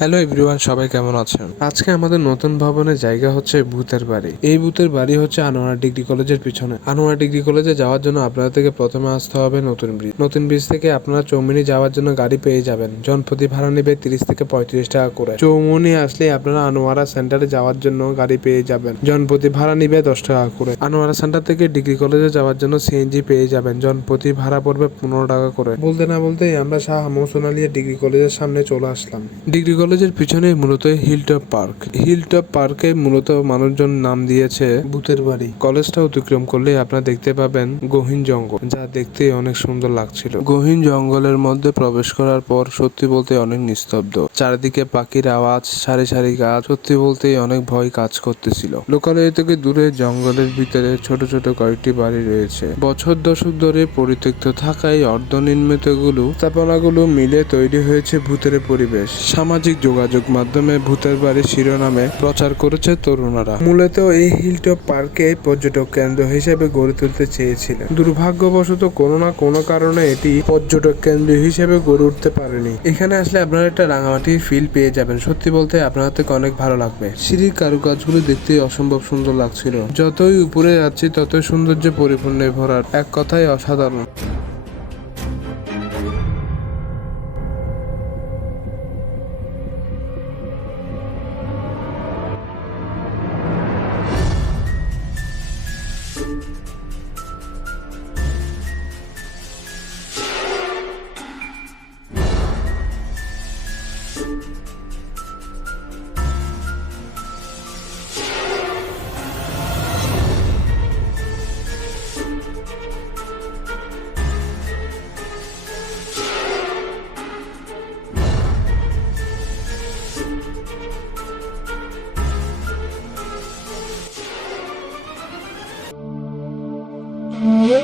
Hello everyone সবাই কেমন আছেন? আজকে আমাদের নতুন ভবনের জায়গা হচ্ছে ভূতের বাড়ি। এই ভূতের বাড়ি হচ্ছে আনোয়ার ডিগ্রি কলেজের পিছনে। আনোয়ার ডিগ্রি কলেজে যাওয়ার জন্য আপনাদের থেকে প্রথমে আসতে হবে নতুন ব্রিজ নতুন ব্রিজ থেকে আপনারা চৌমুনি যাওয়ার জন্য গাড়ি পেয়ে যাবেন। জনপ্রতি ভাড়া নেবে তিরিশ থেকে পঁয়ত্রিশ টাকা করে। চৌমুনি আসলে আপনারা আনোয়ারা সেন্টারে যাওয়ার জন্য গাড়ি পেয়ে যাবেন। জনপ্রতি ভাড়া নিবে দশ টাকা করে। আনোয়ারা সেন্টার থেকে ডিগ্রি কলেজে যাওয়ার জন্য সিএনজি পেয়ে যাবেন। জনপ্রতি ভাড়া পড়বে পনেরো টাকা করে। বলতে না বলতেই আমরা শাহ মোসোনালিয়া ডিগ্রি কলেজের সামনে চলে আসলাম। ডিগ্রি কলেজের পিছনে মূলত হিলটপ পার্ক। হিলটপ পার্কে মূলত মানুষজন নাম দিয়েছে ভূতের বাড়ি। কলেজটা অতিক্রম করলে আপনারা দেখতে পাবেন গহীন জঙ্গল যা দেখতে অনেক সুন্দর লাগছিল। গহীন জঙ্গলের মধ্যে প্রবেশ করার পর সত্যি বলতে অনেক নিস্তব্ধ। চারিদিকে পাখির আওয়াজ সারি সারি গাছ সত্যি বলতে অনেক ভয় কাজ করতেছিল। লোকালয় থেকে দূরে জঙ্গলের ভিতরে ছোট ছোট কয়েকটি বাড়ি রয়েছে। বছর দশক ধরে পরিত্যক্ত থাকায় অর্ধনির্মিতগুলো স্থাপনাগুলো মিলে তৈরি হয়েছে ভূতের পরিবেশ। সামাজিক যোগাযোগ মাধ্যমে ভূতের বাড়ি শিরোনামে প্রচার করেছে তরুণরা। মূলত এই হিলটপ পার্কে পর্যটক কেন্দ্র হিসেবে গড়ে তুলতে চেয়েছিলেন। দুর্ভাগ্যবশত কোনো না কোনো কারণে এটি পর্যটক কেন্দ্র হিসেবে গড়ে উঠতে পারেনি। এখানে আসলে আপনারা একটা রাঙামাটি ফিল পেয়ে যাবেন। সত্যি বলতে আপনার থেকে অনেক ভালো লাগবে। সিঁড়ির কারুকাজগুলো দেখতে অসম্ভব সুন্দর লাগছিল। যতই উপরে যাচ্ছি, ততই সৌন্দর্যে পরিপূর্ণ ভরার এক কথায় অসাধারণ। এই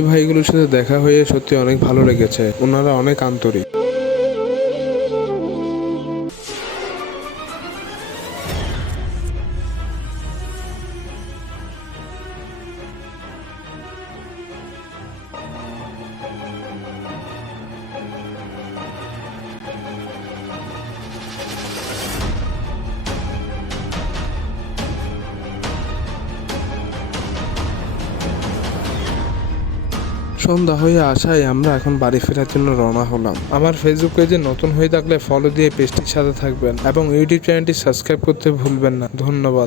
ভাইগুলোর সাথে দেখা হয়ে সত্যি অনেক ভালো লেগেছে। ওনারা অনেক আন্তরিক। সন্ধ্যা হয়ে আসায় আমরা এখন বাড়ি ফেরার জন্য রওনা হলাম। আমার ফেসবুক পেজে নতুন হয়ে থাকলে ফলো দিয়ে পেজটির সাথে থাকবেন এবং ইউটিউব চ্যানেলটি সাবস্ক্রাইব করতে ভুলবেন না। ধন্যবাদ।